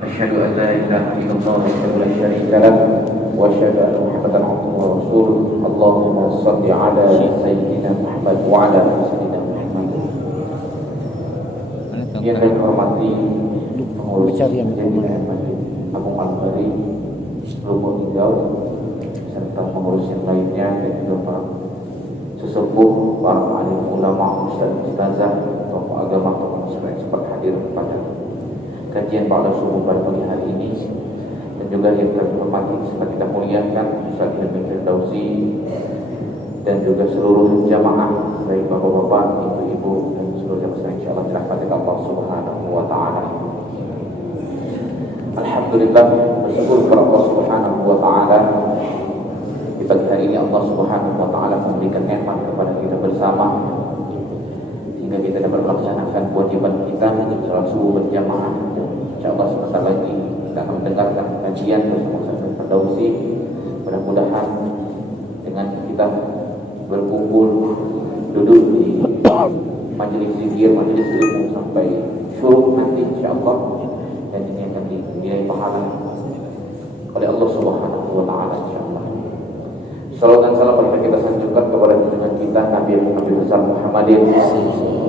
أشهد أن لا إله إلا الله وحده لا شريك له وأشهد أن محمدا عبده ورسوله اللهم صل على سيدنا Muhammad وعلى آل سيدنا Muhammad. Yang saya hormati pengurus jajaran Masjid Agung Al-Bari Lubuk Linggau serta pengurus yang lainnya dan juga para sesepuh, para alim ulama, ustazah, tokoh agama, tokoh masyarakat sempat hadir pada kajian pada subuh pada pagi hari ini, dan juga yang kami hormati serta kita muliakan Ustaz Hilmi Firdausi dan juga seluruh jamaah, baik bapak-bapak, ibu-ibu dan seluruh jamaah insyaallah dirahmati Allah Subhanahu wa taala. Alhamdulillah, bersyukur kepada Allah Subhanahu wa taala. Di pagi hari ini Allah Subhanahu wa taala memberikan nikmat kepada kita bersama sehingga kita dapat melaksanakan kewajiban kita untuk salat subuh berjamaah. Insyaallah sebentar lagi kita akan mendengarkan kajian bersama Ustaz Firdausi. Mudah-mudahan dengan kita berkumpul duduk di majelis zikir, majelis ilmu sampai syuruk nanti insyaallah, dan ini akan dinilai pahala oleh Allah Subhanahu wa taala insyaallah. Salawat dan salam kita sanjungkan kepada junjungan kita Nabi besar Muhammadin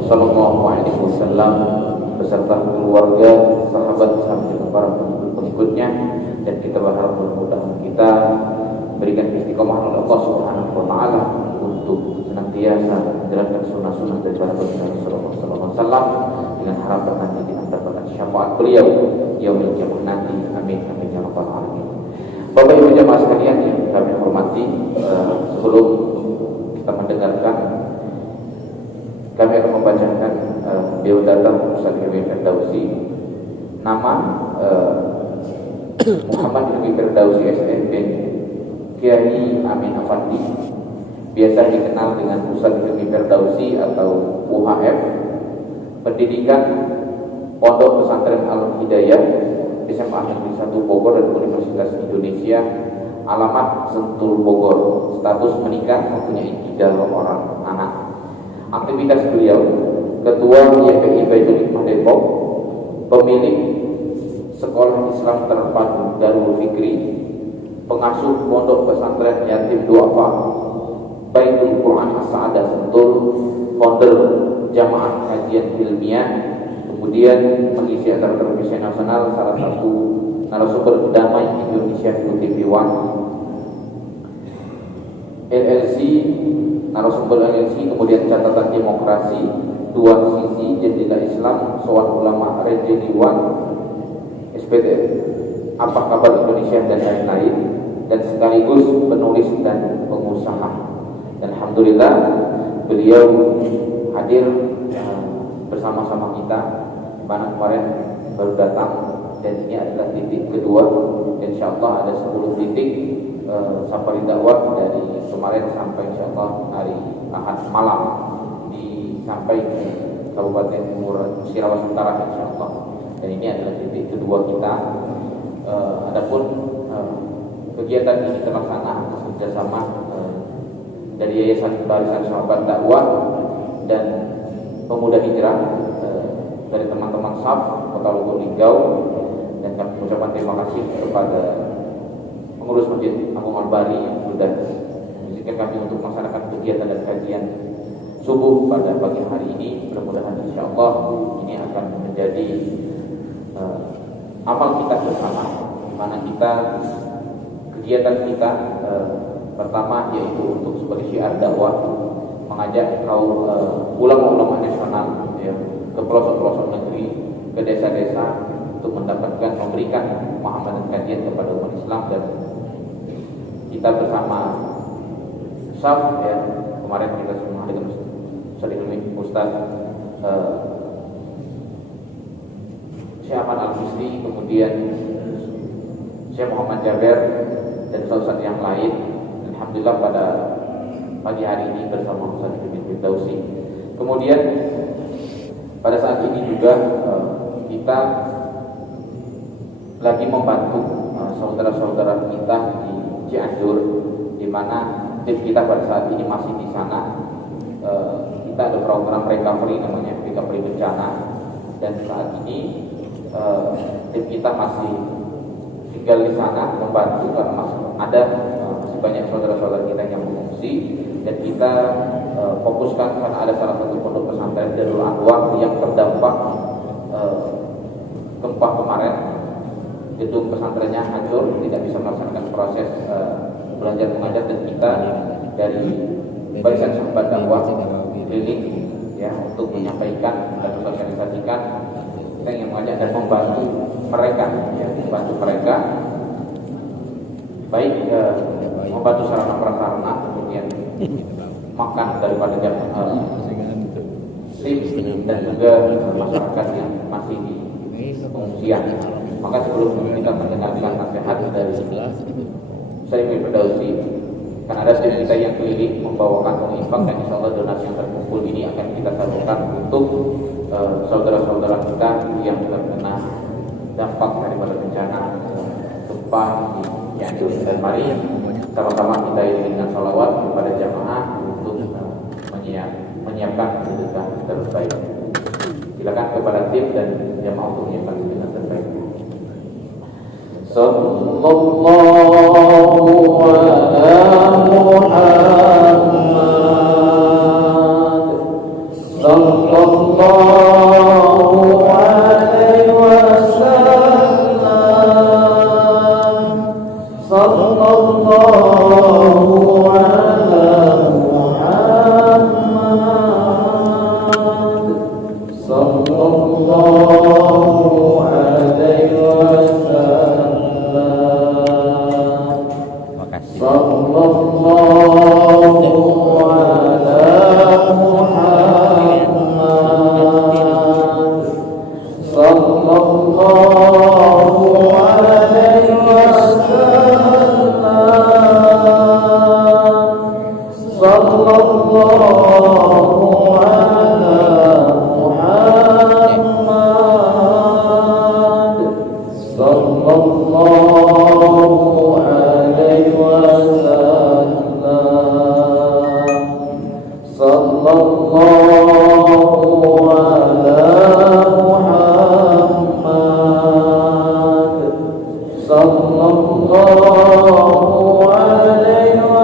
sallallahu alaihi wasallam beserta keluarga, sahabat sampai para pengikutnya, dan kita berharap mudah-mudahan kita berikan istiqomah oleh Allah Subhanahu wa taala untuk senantiasa menjalankan sunnah-sunnah dari para Nabi sallallahu alaihi wasallam dengan harapan nanti kita mendapatkan syafaat beliau yaumil qiyamah nanti. Amin amin ya rabbal alamin. Bapak Ibu jamaah sekalian yang kami hormati, sebelum kita mendengarkan, kami akan membacakan biodata Ustaz Hilmi Firdausi. Nama Muhammad Hilmi Firdausi SMB Kiai Amin Afandi, biasa dikenal dengan Ustaz Hilmi Firdausi atau UHF. Pendidikan Pondok Pesantren Al-Hidayah SMA Negeri 1 Bogor dan Universitas Indonesia, alamat Sentul Bogor. Status menikah, mempunyai 3 orang anak. Aktivitas beliau: Ketua YPI Baitul Hikmah Depok, pemilik Sekolah Islam Terpadu Darul Fikri, pengasuh Pondok Pesantren Yatim Duafa Baitul Quran As-Sa'adah Sentul, founder Jamaah Kajian Ilmiah, kemudian mengisi acara televisi nasional, salah satu narasumber damai Indonesia TV One, LLC, narasumber LLC, kemudian catatan demokrasi, dua sisi, jendela Islam, soal ulama, Rejeni One, SPT, apa kabar Indonesia dan lain-lain, dan sekaligus penulis dan pengusaha. Dan alhamdulillah beliau hadir bersama-sama kita, mana kemarin baru datang, dan ini adalah titik kedua. Insyaallah ada 10 titik safari dakwah dari kemarin sampai insyaallah hari Ahad malam sampai Kabupaten Musirawas Utara insyaallah. Dan ini adalah titik kedua kita. Adapun kegiatan ini terlaksana atas kerjasama dari Yayasan Barisan Sahabat Dakwah dan Pemuda Hijrah dari teman-teman SAF Kota Lubuk Linggau, dan kami mengucapkan terima kasih kepada pengurus Masjid Agung Al-Bari yang sudah mengizinkan kami untuk melaksanakan kegiatan dan kajian subuh pada pagi hari ini. Mudah-mudahan insyaallah ini akan menjadi amal kita bersama, di mana kita kegiatan kita pertama yaitu untuk sebagai syiar dakwah mengajak kaum ulama-ulama nasional ya, ke pelosok-pelosok negeri, ke desa-desa untuk mendapatkan, memberikan pemahaman dan kajian kepada umat Islam. Dan kita bersama SAF ya, kemarin kita semua dengan Ustaz Syekh Ahmad Al-Husni, kemudian Syekh Muhammad Jaber dan Ustaz yang lain. Alhamdulillah pada pagi hari ini bersama Ustaz Hilmi Firdausi. Kemudian pada saat ini juga kita lagi membantu saudara-saudara kita di Cianjur, di mana tim kita pada saat ini masih di sana. Kita ada program recovery namanya, recovery bencana, dan saat ini tim kita masih tinggal di sana membantu karena masih banyak saudara-saudara kita yang mengungsi, dan kita fokuskan karena ada salah satu pondok pesantren Darul Anwar yang terdampak gempa kemarin. Gedung pesantrennya hancur, tidak bisa melaksanakan proses belajar mengajar, dan kita dari Barisan Sahabat Dakwah keliling ya untuk menyampaikan dan mensosialisasikan kita ingin mengajak dan membantu mereka, ya, membantu mereka baik membantu sarana prasarana, kemudian makan daripada tim dan juga masyarakat yang masih di pengungsian. Maka sebelum kita mendengarkan nasihat dari Syekh Firdausi, kan ada tim kita yang keliling membawa kantong infak, dan insya Allah donasi yang terkumpul ini akan kita salurkan untuk saudara-saudara kita yang terkena dampak daripada bencana gempa di Cianjur. Dan mari sama-sama kita isi dengan salawat kepada jamaah untuk menyiapkan kedudukan terbaik. Silakan kepada tim dan jamaah untuk menyiapkan kedudukan terbaik. Sallallahu ala Muhammad, sallallahu alaihi wasallam, sallallahu ala Muhammad, sallallahu alaihi wasallam. Sallallahu ala Muhammad, sallallahu alaihi wasallam, sallallahu ala Muhammad, sallallahu alaihi wasallam, sallallahu ala Muhammad, sallallahu alaihi wasallam, sallallahu ala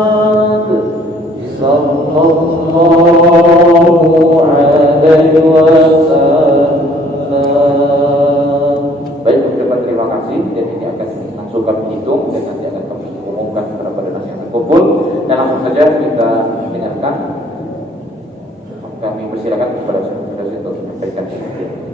Muhammad, sallallahu alaihi wasallam. Baik, ucapan terima kasih, dan ini akan langsung kami hitung dan nanti akan kami umumkan berapa donasi yang terkumpul, dan langsung saja kita dengarkan. Kami persilakan kepada saudara untuk menyampaikan sesuatu.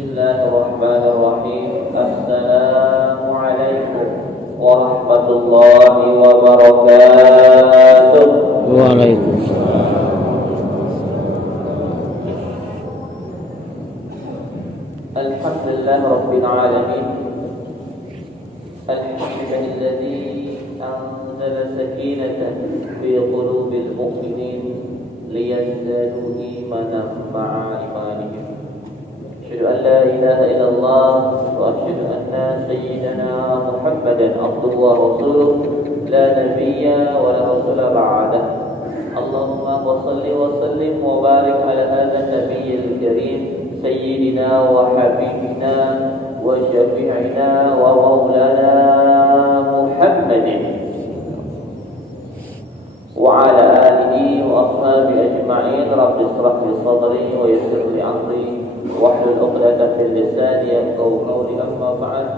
Bismillahirrahmanirrahim. Assalamualaikum warahmatullahi wabarakatuh. Waalaikumsalam. Alhamdulillah rabbil alamin. Alhamdulillahilladzi anzala sakinatan fi qulubil mu'minin liyazdadu imanan ma'a imanihim. أشهد أن لا إله إلا الله وأشهد أن سيدنا محمدا عبده ورسوله لا نبي ولا رسول بعده. اللهم صل وسلم وبارك على هذا النبي الكريم سيدنا وحبيبنا وشفيعنا ومولانا محمد وعلى آله وأصحابه أجمعين. رب اشرح لي صدري ويسر لي أمري واحلل عقدة من لساني يفقهوا قولي. أما بعد.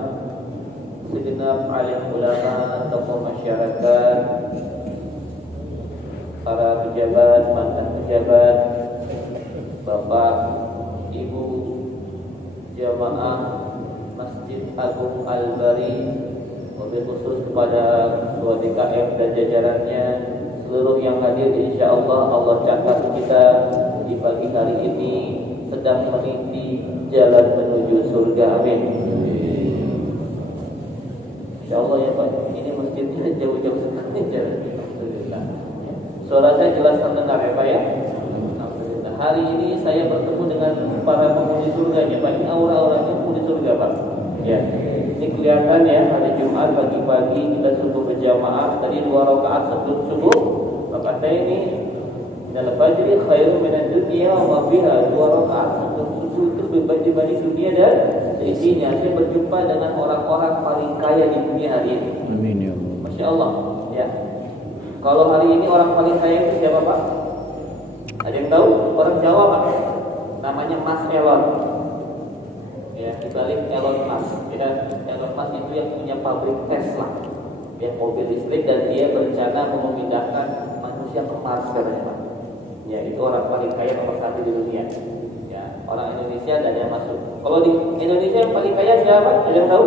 Segenap alim ulama, tokoh masyarakat, para pejabat, mantan pejabat, bapak, ibu, jamaah Masjid Agung Al-Bari, wabil khusus kepada Ketua DKM dan jajarannya, seluruh yang hadir, insya Allah Allah catat kita di pagi hari ini sedang meniti jalan menuju surga. Amin. Insyaallah ya Pak. Ini masjidnya jauh-jauh sekali jalan. Alhamdulillah. Suara saya jelas terdengar ya Pak ya. Alhamdulillah. Hari ini saya bertemu dengan para penghuni surga ya Pak. Ini aura-auranya penghuni surga Pak. Ya. Ini kelihatan ya, hari Jumat pagi-pagi kita subuh berjamaah. Tadi 2 rakaat sebelum subuh. Maka ini dalam fajri khairu minad dunya wa ma fiha. 2 rakaat sebelum subuh itu lebih baik dunia dan isinya. Saya berjumpa dengan orang-orang paling kaya di dunia hari ini. Amin ya Allah. Masya Allah. Ya. Kalau hari ini orang paling kaya itu siapa Pak? Ada yang tahu? Orang Jawa Pak. Namanya Mas Elon. Ya, dibalik Elon Musk. Ya, Elon Musk itu yang punya pabrik Tesla, ya, mobil listrik, dan dia berencana memindahkan manusia ke Mars katanya Pak. Ya, itu orang paling kaya nomor 1 di dunia. Ya, orang Indonesia tidak ada yang masuk. Kalau di Indonesia yang paling kaya siapa? Ada yang tahu?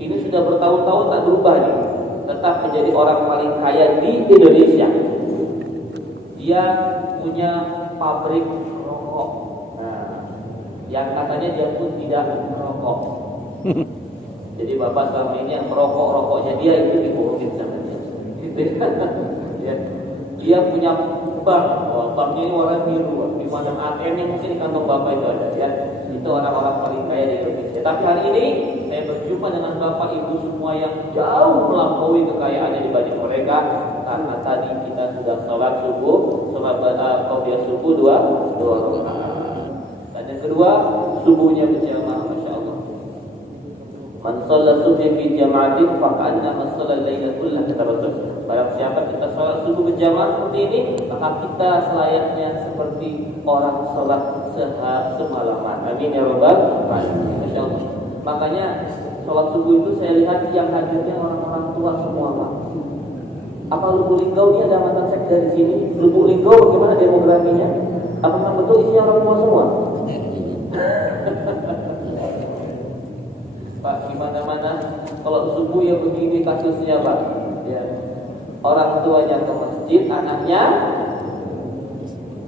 Ini sudah bertahun-tahun tak berubah nih. Tetap menjadi orang paling kaya di Indonesia. Dia punya pabrik rokok. Yang katanya dia pun tidak merokok. Jadi bapak selama ini yang merokok, rokoknya dia itu dibohongin sama dia. Gitu ya. Dia punya bank, banknya ini warna biru. Di mana ATM-nya mungkin di kantong bapak itu ada ya. Itu orang-orang paling kaya di Indonesia. Tapi hari ini saya berjumpa dengan bapak ibu semua yang jauh melampaui kekayaannya dibanding mereka. Karena tadi kita sudah sholat subuh, sholat qabliyah subuh 2 rakaat. Yang kedua, subuhnya berjamaah, Masya Allah. Man shalla subha fi jama'atin faqanna shalla al-laila kullah, kata Rasul. Barang siapa kita sholat subuh berjamaah seperti ini, maka kita selayaknya seperti orang sholat semalaman. Amin ya rabbal alamin. Masya Allah. Makanya sholat subuh itu saya lihat yang hadirnya orang-orang tua semua Pak. Apa Lubuk Linggau ini ada mantan sekda di sini? Lubuk Linggau bagaimana demografinya? Apakah betul isinya orang tua semua? Pak, gimana-mana kalau subuh yang begini kasusnya Pak, ya. Orang tuanya ke masjid, anaknya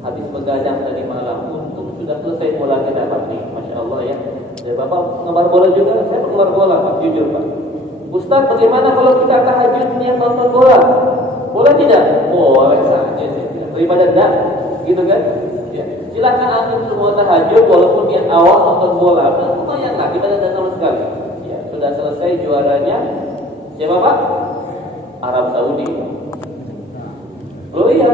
habis begadang tadi malam. Untung sudah selesai bola kita Pak nih, Masya Allah ya. Ya Bapak ngembar bola juga, saya ngembar bola Pak, jujur Pak. Ustaz, bagaimana kalau kita tahajud niat nonton bola? Boleh tidak? Boleh saja sih. Daripada enggak, gitu kan? Ya. Silakan antum semua tahajud walaupun niat awal nonton bola. Lumayan lah, kita tidak sama sekali. Ya, sudah selesai juaranya. Siapa Pak? Arab Saudi. Oh iya.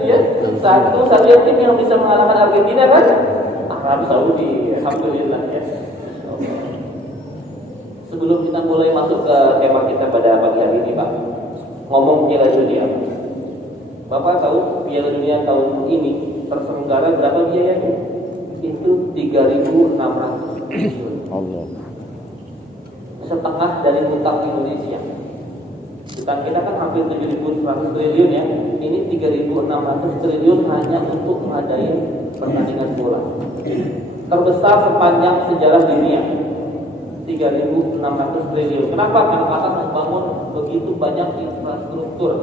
Ya, satu tim yang bisa mengalahkan Argentina kan? Arab Saudi. Alhamdulillah ya. Sebelum kita mulai masuk ke tema kita pada pagi hari ini Pak, ngomong Piala Dunia. Bapak tahu Piala Dunia tahun ini terselenggara berapa biayanya? Itu 3.600 triliun. Allah. Setengah dari hutang Indonesia. Hutang kita kan hampir 7.100 triliun ya. Ini 3.600 triliun hanya untuk mengadain pertandingan bola. Terbesar sepanjang sejarah dunia. 3.600 triliun. Kenapa? Karena akan membangun begitu banyak infrastruktur.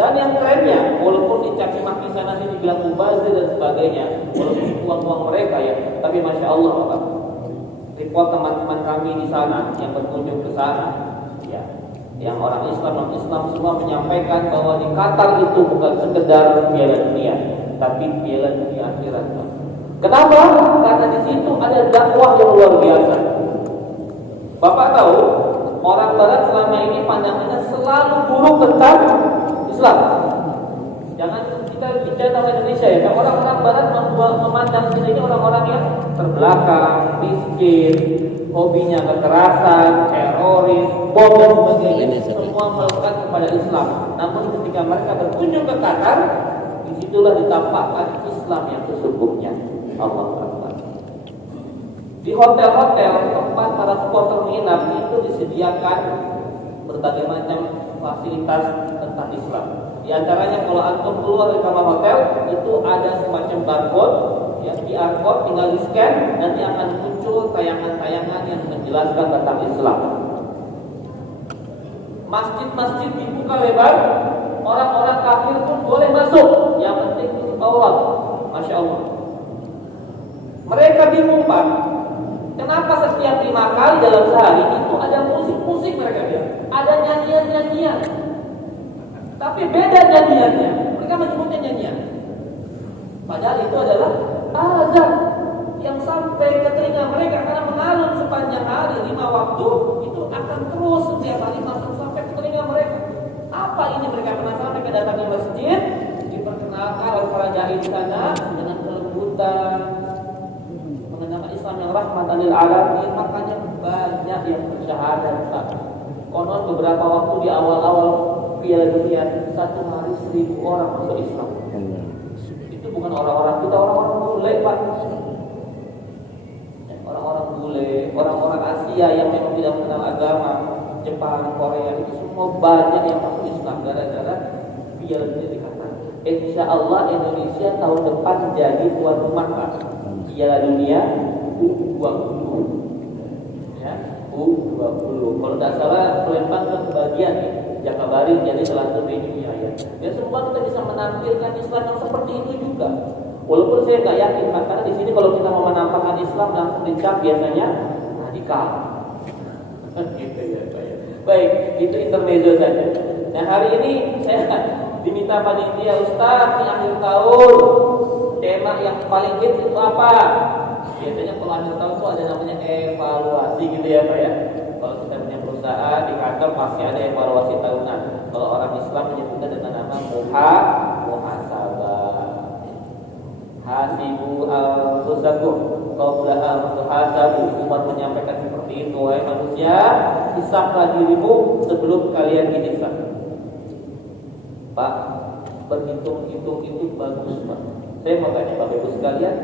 Dan yang kerennya, walaupun dicaci maki sana sini dibilang mubazir dan sebagainya, walaupun uang-uang mereka ya, tapi Masya Allah Bapak, report teman-teman kami di sana yang berkunjung ke sana, ya, yang orang Islam non Islam semua menyampaikan bahwa di Qatar itu bukan sekedar Piala Dunia, tapi Piala Dunia akhirat. Kenapa? Karena di situ ada dakwah yang luar biasa. Bapak tahu, orang Barat selama ini pandangannya selalu buruk tentang Islam. Jangan kita bicara tentang Indonesia ya. Orang-orang Barat memandang ini orang-orang yang terbelakang, miskin, hobinya kekerasan, teroris, bom dan sebagainya. Semua melekat kepada Islam. Namun ketika mereka berkunjung ke Qatar, disitulah ditampakkan Islam yang sesungguhnya. Allah Akbar. Di hotel-hotel tempat para supporter menginap itu disediakan berbagai macam fasilitas tentang Islam. Di antaranya kalau antum keluar dari kamar hotel itu ada semacam barcode, ya, QR code, tinggal di scan, nanti akan muncul tayangan-tayangan yang menjelaskan tentang Islam. Masjid-masjid dibuka lebar, orang-orang kafir pun boleh masuk. Yang penting Allah. Masya Allah. Mereka bingung Pak, kenapa setiap 5 kali dalam sehari itu ada musik-musik mereka bilang, ada nyanyian-nyanyian. Tapi beda nyanyiannya, mereka menyebutnya nyanyian. Padahal itu adalah azan yang sampai ke telinga mereka karena mengalun sepanjang hari 5 waktu itu akan terus setiap hari masuk sampai ke telinga mereka. Apa ini mereka penasaran? Mereka datang ke masjid, diperkenalkan oleh para dai di sana dengan kelembutan, mengenalkan Islam yang rahmatan lil alamin, makanya banyak yang bersyahadat. Konon beberapa waktu di awal-awal Piala Dunia 1 hari 1000 orang masuk Islam. Itu bukan orang-orang kita, orang-orang bule Pak. Orang-orang bule, orang-orang Asia yang memang tidak mengenal agama, Jepang, Korea, itu semua banyak yang masuk Islam gara-gara Piala Dunia dikatakan. Insya Allah Indonesia tahun depan jadi tuan rumah Pak. Piala Dunia U20. Ya, U20. Kalau tidak salah Palembang ke bagian ya. Jakabari jadi salah satu dunia ya. Ya semua kita bisa menampilkan Islam yang seperti itu juga. Walaupun saya nggak yakin, karena di sini kalau kita mau menampakkan Islam langsung dicap biasanya radikal. Gitu ya, Pak ya. Baik, itu intermezzo saja. Nah hari ini saya diminta panitia Ustaz di akhir tahun tema yang paling hits itu apa? Biasanya kalau akhir tahun itu ada namanya evaluasi gitu ya Pak ya. Kalau kita punya perusahaan di kantor pasti ada evaluasi tahunan. Kalau orang Islam menyebutnya dengan nama muhasabah. Hasibu al-fusakum qabla an tuhasabu. Umar menyampaikan seperti itu, wahai manusia, hisablah dirimu sebelum kalian dihisab. Pak, berhitung-hitung itu bagus Pak. Saya mau tanya Bapak Ibu sekalian,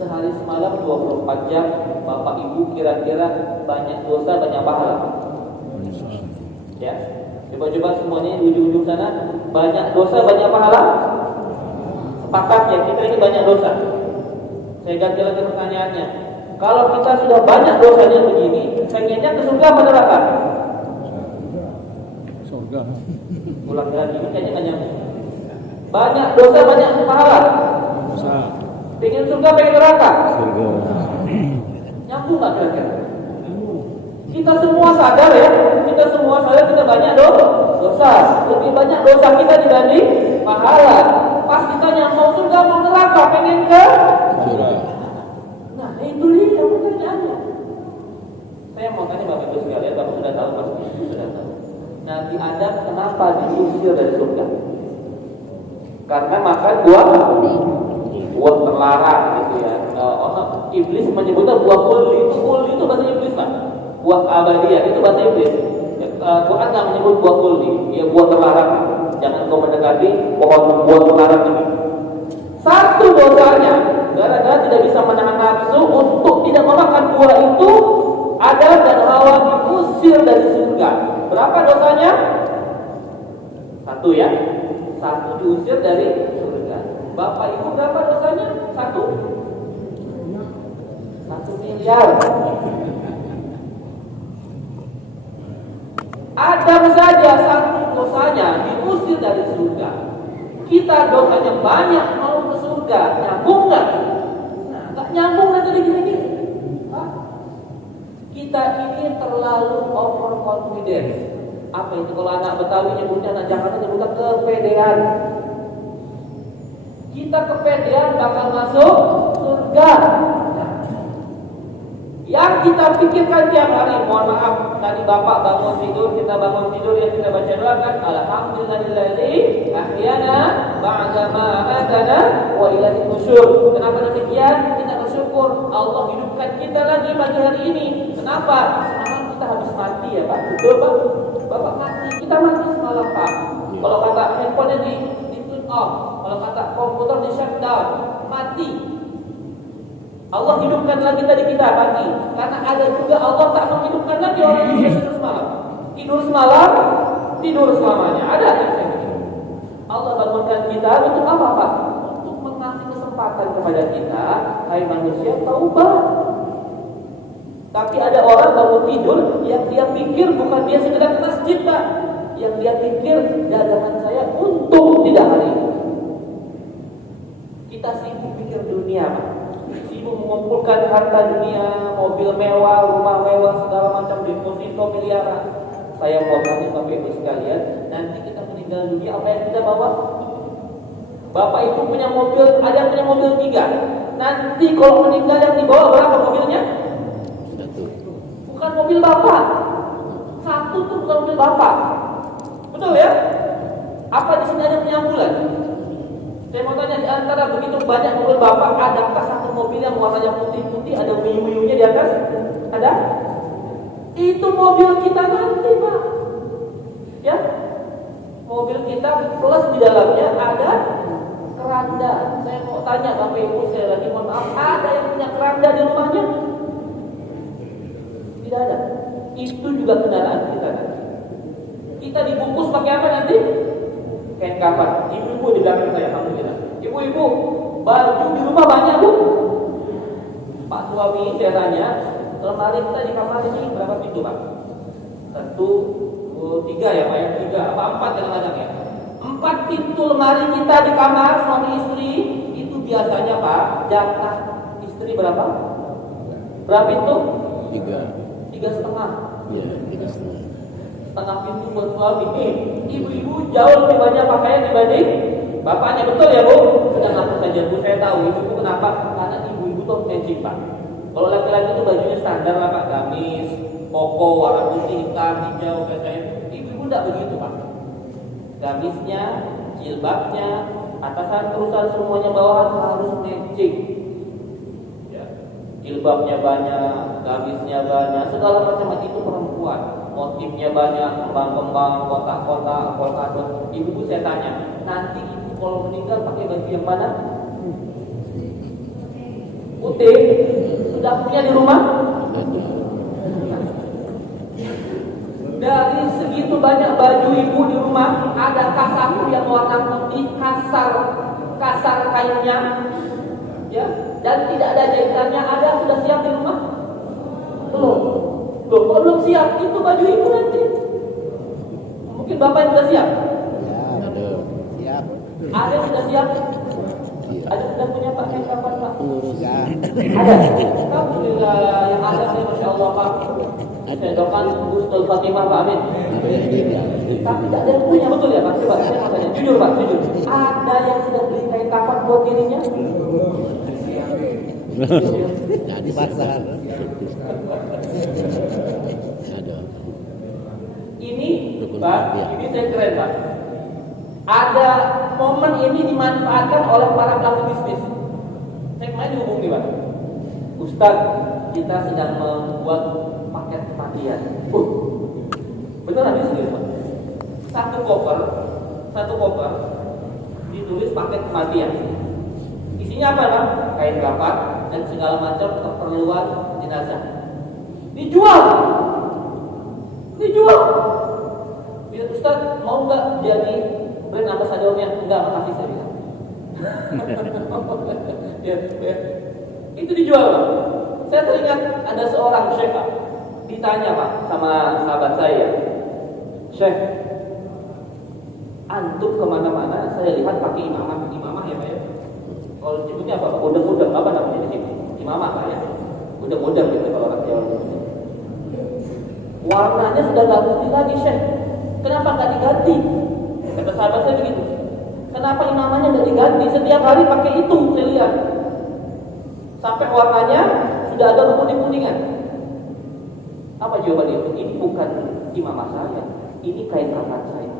sehari semalam 24 jam Bapak Ibu kira-kira banyak dosa banyak pahala Pak? Ya, coba-coba semuanya di ujung-ujung sana, banyak dosa banyak pahala? Sepakat ya, kita ini banyak dosa. Saya ganti lagi pertanyaannya, kalau kita sudah banyak dosanya begini, pengennya ke surga apa neraka? Surga. Ulang lagi, kayaknya nggak nyambung. Banyak dosa banyak pahala. Pengen surga, pengen neraka? Surga. Nyambung nggak kira-kira? Kita semua sadar ya, kita semua sadar kita banyak dosa. Lebih banyak dosa kita dibanding pahala. Pas ditanya mau surga mau neraka, pengen ke Surga. Nah itu dia pertanyaannya. Saya mau tanya Bapak Ibu sekalian, Bapak sudah tahu pasti, sudah tahu. Nabi Adam kenapa diusir dari surga? Karena makan buah terlarang gitu ya. Iblis menyebutnya buah kulli itu bahasa iblis Pak. Buah keabadian itu bahasa iblis. Quran nggak menyebut buah kulli, ya buah terlarang. Jangan kau mendekati pohon buah terlarang ini. Satu dosanya, gara-gara tidak bisa menahan nafsu untuk tidak memakan buah itu, Adam dan Hawa diusir dari surga. Berapa dosanya? Satu ya. Satu diusir dari surga. Bapak Ibu berapa dosanya? 1 miliar. Adam saja satu dosanya diusir dari surga. Kita dosanya banyak mau ke surga, nyambung nggak? Nah, nggak nyambung nanti gini-gini. Kita ini terlalu overconfident. Apa itu kalau anak Betawi nyebutnya, anak Jakarta nyebutnya kepedean. Kita kepedean bakal masuk surga. Yang kita pikirkan tiap hari, mohon maaf, tadi Bapak bangun tidur, kita bangun tidur yang kita baca doa kan, alhamdulillahilladzi ahyana ba'da ma amatana wa ilaihi nusyur. Kenapa demikian? Kita bersyukur Allah hidupkan kita lagi pagi hari ini. Kenapa? Semalam kita habis mati ya Pak. Betul Pak? Bapak mati, kita mati semalam Pak. Kalau kata handphonenya di turn off, kalau kata komputer di shutdown, mati. Allah hidupkan lagi tadi kita pagi. Karena ada juga Allah tak menghidupkan lagi orang yang tidur semalam. Tidur selamanya. Ada yang Allah bangunkan kita untuk apa Pak? Untuk mengasih kesempatan kepada kita, hai manusia, taubat. Tapi ada orang bangun tidur yang dia pikir bukan dia sekedar ke masjid Pak. Yang dia pikir dagangan saya untung tidak hari ini. Kita sibuk pikir dunia, Pak. Sibuk mengumpulkan harta dunia, mobil mewah, rumah mewah, segala macam deposito miliaran. Saya mau tanya Bapak Ibu sekalian, nanti kita meninggal dunia apa yang kita bawa? Bapak Ibu punya mobil, ada yang punya mobil 3. Nanti kalau meninggal yang dibawa berapa mobilnya? Bukan mobil Bapak. Satu tuh bukan mobil Bapak. Betul ya? Apa di sini ada penyambulan? Saya mau tanya, di antara begitu banyak mobil Bapak, adakah satu mobil yang warnanya putih-putih, ada wiu-wiunya di atas? Ada? Itu mobil kita nanti, Pak. Ya? Mobil kita plus di dalamnya ada keranda. Saya mau tanya Bapak Ibu, saya lagi mohon maaf, ada yang punya keranda di rumahnya? Tidak ada. Itu juga kendaraan kita nanti. Kita dibungkus pakai apa nanti? Kain kafan. Ibu-ibu di belakang saya, alhamdulillah. Ibu-ibu, baju di rumah banyak, Bu. Pak suami saya tanya, lemari kita di kamar ini berapa pintu, Pak? 1, 2, 3 ya, Pak ya? 3 apa 4 kadang-kadang ya? 4 pintu lemari kita di kamar suami istri. Itu biasanya, Pak, jatah istri berapa? Berapa pintu? 3,5. Iya, 3,5. Setengah pintu buat suami. Ibu-ibu jauh lebih banyak pakaian dibanding bapaknya, betul ya, Bu? Sedang apa saja, Bu, saya tahu ibu kenapa? Karena ibu-ibu tuh matching, Pak. Kalau laki-laki itu bajunya standar lah, Pak, gamis, koko, warna putih, hitam, hijau, kayak ibu-ibu enggak begitu, Pak. Gamisnya, jilbabnya, atasan, terusan, semuanya bawahan harus matching. Ya. Jilbabnya banyak, gamisnya banyak, segala macam itu perempuan. Motifnya banyak, kembang-kembang, kotak-kotak, polkadot. Ibu-ibu saya tanya, nanti ibu kalau meninggal pakai baju yang mana? Putih. Sudah punya di rumah? Dari segitu banyak baju ibu di rumah, adakah satu yang warna putih kasar kainnya? Ya, dan tidak ada jahitannya, ada sudah siap di rumah? Belum. Kok belum siap? Itu baju ibu nanti. Mungkin bapak yang sudah siap. Ada. Siap. Ada yang sudah siap. Ada sudah punya pakai kapan, Pak? Ya. Ada. Alhamdulillah yang ada saya masya Allah, Pak. Saya doakan Gustul Fatimah, Pak, amin. Tapi tidak ada yang punya, betul ya, Pak? Coba saya mau tanya, jujur, Pak, jujur. Ada yang sudah beli kain kafan buat dirinya? Nah, di pasar. Ada. Ini, Pak, ini saya keren, Pak. Ada momen ini dimanfaatkan oleh para pelaku bisnis. Saya kemarin dihubungi, Pak. Ustaz, kita sedang membuat paket kematian. Beneran ini serius, Pak. Satu koper ditulis paket kematian. Isinya apa, Pak? Kain kafan dan segala macam keperluan jenazah. Dijual. Biar Ustaz mau nggak jadi brand ambasadornya? Enggak, makasih saya bilang. Ya. Itu dijual, Pak. Saya teringat ada seorang syekh, Pak. Ditanya, Pak, sama sahabat saya, Syekh, antum kemana-mana saya lihat pakai imamah ya, Pak ya. Kalau disebutnya apa? Udeng-udeng, apa namanya di sini? Imamah, Pak ya. Udeng-udeng gitu kalau orang Jawa. Warnanya sudah gak putih lagi, Syekh. Kenapa gak diganti? Kata sahabat saya begitu. Kenapa imamahnya gak diganti? Setiap hari pakai itu, saya lihat. Sampai warnanya sudah ada kuning-kuningan. Apa jawaban itu? Ini bukan imamah saya, ini kain kafan saya.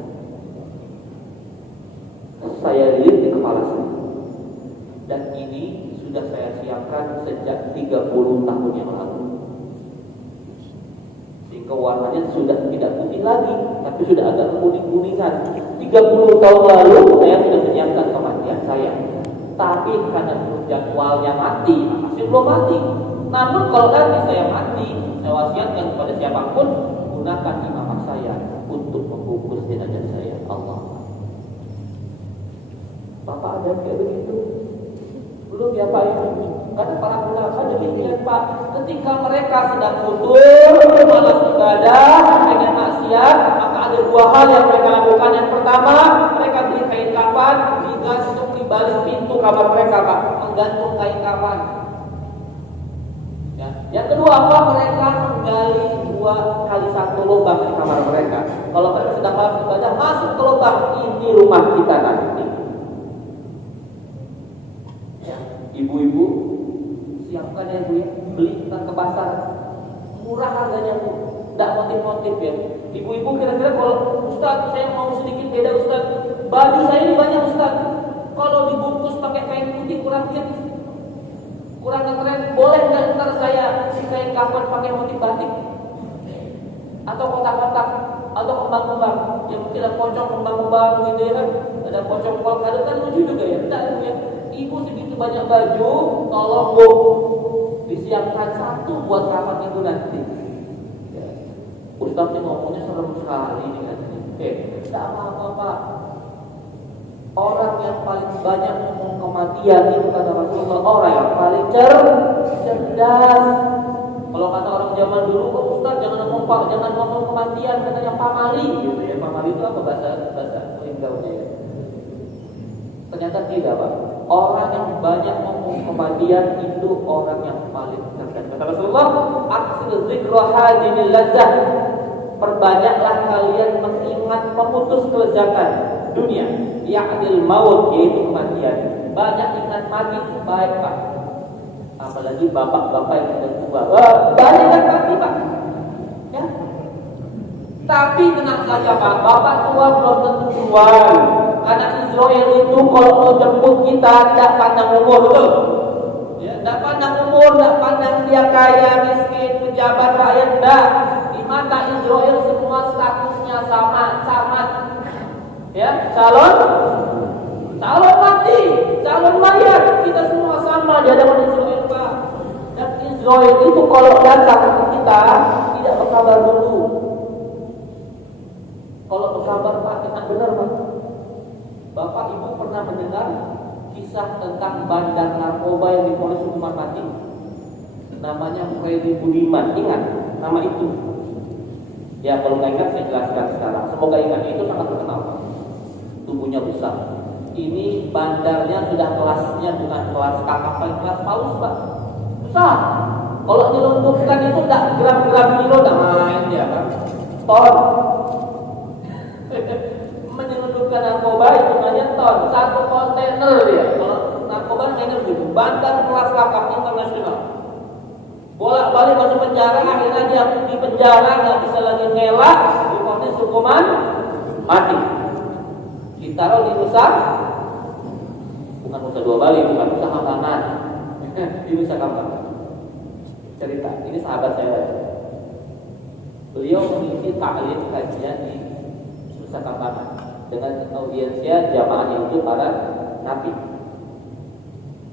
Saya lihat di kepala saya. Dan ini sudah saya siapkan sejak 30 tahun yang lalu. Sehingga warnanya sudah tidak putih lagi, tapi sudah agak kuning-kuningan. 30 tahun lalu saya sudah menyiapkan kematian saya. Tapi karena jadwalnya mati, masih belum mati. Namun kalau nanti saya mati, saya wasiatkan kepada siapapun, gunakan imamah saya untuk membungkus jenazah saya. Allah. Bapak ada kayak begitu? Belum ya, Pak ya? Karena para ulama demikian, Pak. Ketika mereka sedang futur, malas ibadah, pengen maksiat, maka ada dua hal yang mereka lakukan. Yang pertama, mereka beli kain kafan digantung di balik pintu kamar mereka, Pak. gantung kain kafan. Ya. Yang kedua apa? Mereka menggali 2x1 lubang di kamar mereka. Kalau mereka sedang malam ibadah, masuk ke lubang, ini rumah kita nanti. Ya. Ibu-ibu siapkan ya Bu ya, beli ke pasar, murah harganya Bu, tidak motif-motif ya. Ibu-ibu kira-kira kalau Ustaz saya mau sedikit beda Ustaz, baju saya ini banyak Ustaz, kalau dibungkus pakai kain putih kurang hits, kurang keren, boleh nggak ntar saya kain kafan pakai motif batik atau kotak-kotak atau kembang-kembang, ya mungkin ada pocong kembang-kembang gitu ya kan, ada pocong polkadot kan lucu juga ya. Tidak ya, ibu segitu banyak baju, tolong Bu disiapkan satu buat kafan ibu nanti. Ya. Ustaz ini ngomongnya serem sekali ini kan. Tidak apa-apa Pak. Orang yang paling banyak ngomong kematian itu kata Rasulullah, orang yang paling cerdas. Kalau kata orang zaman dulu, oh Ustaz jangan ngomong Pak, jangan ngomong kematian, katanya pamali gitu ya. Pamali itu apa bahasa linggaunya ya? Ternyata tidak Pak. Orang yang banyak ngomong kematian itu orang yang paling cerdas. Kata Rasulullah, aksir zikra hadinil ladzah. Perbanyaklah kalian mengingat memutus kelezatan dunia, ya'dil maut, yaitu kematian. Banyak ingat mati itu baik Pak. Apalagi bapak-bapak yang sudah tua, banyak ingat mati Pak. Ya. Tapi tenang saja Pak, bapak tua belum tentu tuan. Karena Israel itu kalau mau jemput kita tidak pandang umur, betul? Ya, tidak pandang umur, tidak pandang dia kaya, miskin, pejabat, rakyat, tidak. Di mata Israel semua statusnya sama. Ya, calon mati, calon mayat, kita semua sama di hadapan Israel Pak. Dan Israel itu kalau datang ke kita tidak berkabar dulu. Kalau berkabar Pak, enak benar Pak. Bapak Ibu pernah mendengar kisah tentang bandar narkoba yang difonis hukuman mati? Namanya Freddy Budiman, ingat nama itu? Ya kalau nggak ingat saya jelaskan sekarang. Semoga ingat, itu sangat terkenal Pak. Tubuhnya besar. Ini bandarnya sudah kelasnya bukan kelas kakak, kelas paus Pak. Besar. Kalau dilumpuhkan itu tidak gram-gram kilo, tidak main dia kan. Ton. Menyelundupkan narkoba itu namanya ton. Satu kontainer dia. Kalau narkoba mainnya begitu. Bandar kelas kakak internasional. Bolak-balik masuk penjara, akhirnya dia di penjara nggak bisa lagi ngelak, difonis hukuman mati. Ditaruh di Nusa, bukan Nusa Dua Bali, bukan Nusa Kambangan, di Nusa Kambangan. Cerita, ini sahabat saya. Beliau mengisi taklim kajian di Nusa Kambangan dengan audiensnya jamaahnya itu para nabi.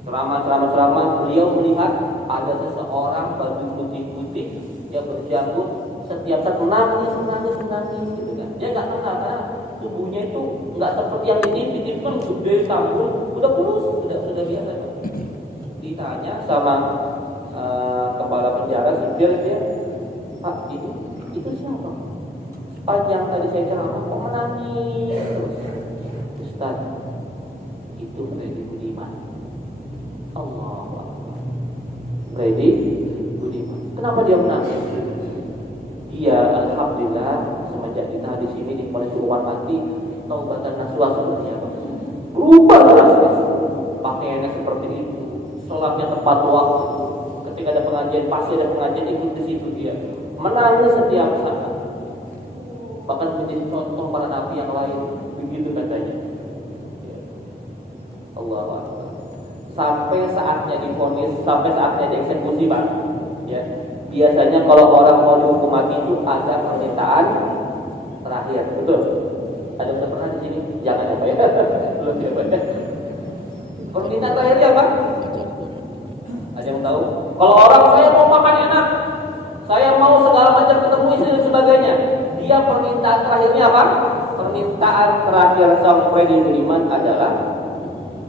Ceramah, beliau melihat ada seseorang baju putih-putih yang berjanggut, setiap saat menangis gitu kan. Dia nggak kenal karena tubuhnya itu nggak seperti yang ini kan gede tanggung, udah kurus, sudah biasa. Ditanya sama kepala penjara sipil dia, Pak itu siapa? Sepanjang tadi saya ceramah kok menangis terus. Ustaz, itu Freddy Budiman. Allah, Freddy Budiman. Kenapa dia menangis? Dia alhamdulillah semenjak kita di sini di Polres Hukuman Mati taubatan nasuha sebenarnya berubah drastis. Pakaiannya seperti itu, sholatnya tepat waktu. Ketika ada pengajian, pasti ada pengajian, ikut di situ dia. Menangis setiap saat. Bahkan menjadi contoh para nabi yang lain. Begitu katanya. Allah Allah. Sampai saatnya divonis, sampai saatnya dieksekusi Pak. Ya. Biasanya kalau orang mau dihukum mati itu ada permintaan terakhir, betul? Ada yang pernah di sini? Jangan apa ya? Belum ya Pak. Permintaan terakhirnya apa? Ada yang tahu? Kalau orang saya mau makan enak, saya mau segala macam ketemu istri dan sebagainya, dia permintaan terakhirnya apa? Permintaan terakhir sang Freddy Budiman adalah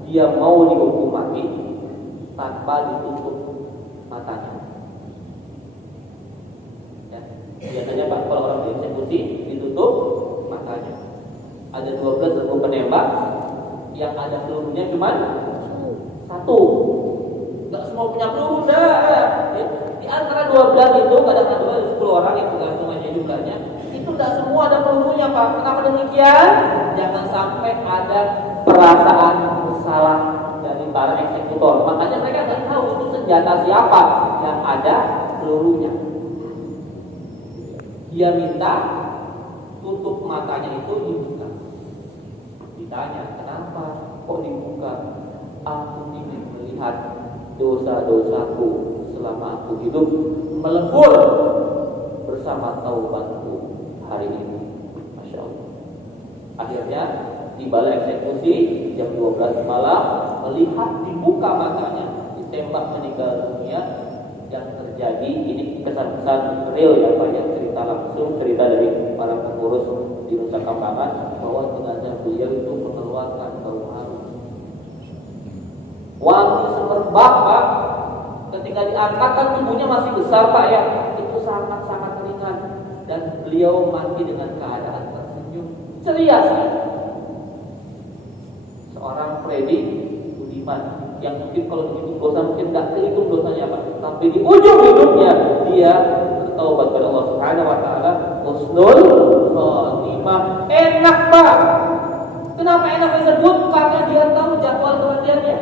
dia mau dihukum mati tanpa ditutup matanya. Ya. Biasanya Pak, kalau orang dieksekusi ditutup matanya. Ada 12 regu penembak yang ada pelurunya cuma satu. 12 itu kadang-kadang ada 10 orang yang tergantung aja jumlahnya. Itu tidak semua ada pelurunya Pak. Kenapa demikian? Jangan sampai ada perasaan bersalah dari para eksekutor. Makanya mereka nggak tahu itu senjata siapa yang ada pelurunya. Dia minta tutup matanya itu dibuka. Ditanya, kenapa kok dibuka? Aku ingin melihat dosa-dosaku selama aku hidup melebur bersama taubatku hari ini. Masya Allah. Akhirnya di balai eksekusi jam 12 malam melihat dibuka matanya, ditembak meninggal dunia. Yang terjadi ini kesan-kesan real ya, banyak cerita langsung, cerita dari para pengurus di Nusa Kambangan bahwa jenazah beliau itu mengeluarkan bau harum wangi semerbak Pak. Ketika diangkat kan tubuhnya masih besar Pak ya, itu sangat-sangat ringan dan beliau mati dengan keadaan tersenyum ceria sekali. Seorang Freddy Budiman yang mungkin kalau begitu dosa mungkin tidak terhitung dosanya Pak, tapi di ujung hidupnya dia bertaubat kepada Allah Subhanahu Wa Taala. Husnul khotimah. Enak Pak. Kenapa enak disebut? Karena dia tahu jadwal kematiannya.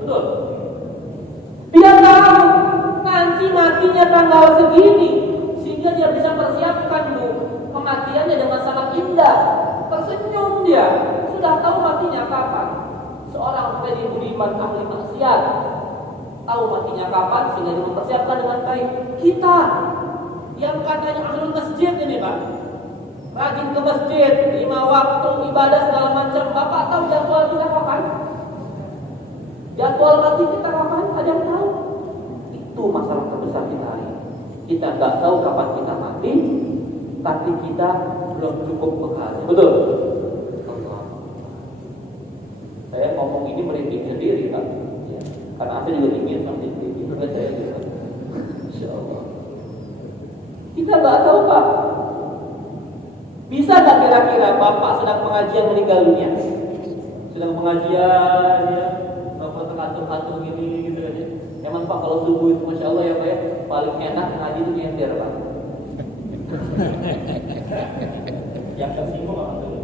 Betul. Dia tahu nanti matinya tanggal segini, sehingga dia bisa persiapkan kematiannya dengan sangat indah. Tersenyum dia, sudah tahu matinya kapan. Seorang Freddy Budiman ahli maksiat tahu matinya kapan sehingga dia mempersiapkan dengan baik. Kita yang katanya ahli masjid ini Pak, rajin ke masjid, 5 waktu ibadah segala macam, Bapak tahu jadwal kita kapan? Jadwal mati kita kapan? Ada yang tahu? Itu masalah terbesar kita hari ini. Kita nggak tahu kapan kita mati, tapi kita belum cukup bekal. Betul? Saya ngomong ini merinding sendiri Pak ya, karena saya juga ingin sampai di saya juga. Insya Allah kita nggak tahu Pak. Bisa nggak kira-kira Bapak sedang pengajian meninggal dunia, sedang pengajian ya, Bapak terkantung-kantung gini gitu aja. Emang Pak kalau subuh itu Masya Allah ya Pak ya, paling enak ngaji itu nyender Pak. Yang tersinggung apa tuh?